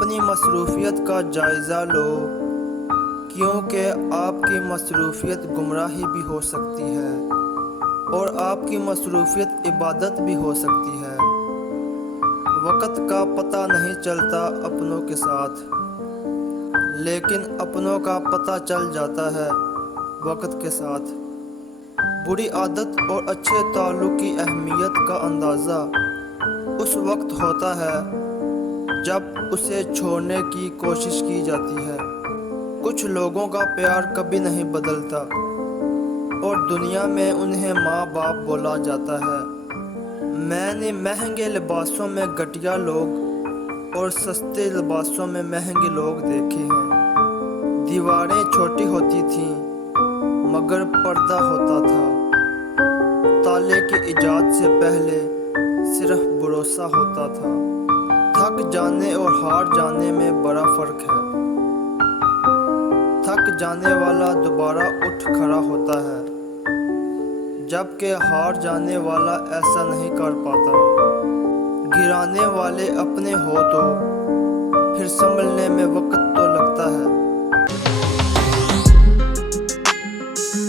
اپنی مصروفیت کا جائزہ لو، کیونکہ آپ کی مصروفیت گمراہی بھی ہو سکتی ہے اور آپ کی مصروفیت عبادت بھی ہو سکتی ہے۔ وقت کا پتہ نہیں چلتا اپنوں کے ساتھ، لیکن اپنوں کا پتہ چل جاتا ہے وقت کے ساتھ۔ بری عادت اور اچھے تعلق کی اہمیت کا اندازہ اس وقت ہوتا ہے جب اسے چھوڑنے کی کوشش کی جاتی ہے۔ کچھ لوگوں کا پیار کبھی نہیں بدلتا اور دنیا میں انہیں ماں باپ بولا جاتا ہے۔ میں نے مہنگے لباسوں میں گھٹیا لوگ اور سستے لباسوں میں مہنگے لوگ دیکھے ہیں۔ دیواریں چھوٹی ہوتی تھیں مگر پردہ ہوتا تھا۔ تالے کی ایجاد سے پہلے صرف بھروسہ ہوتا تھا۔ تھک جانے اور ہار جانے میں بڑا فرق ہے۔ تھک جانے والا دوبارہ اٹھ کھڑا ہوتا ہے، جبکہ ہار جانے والا ایسا نہیں کر پاتا۔ گرانے والے اپنے ہو تو پھر سنبھلنے میں وقت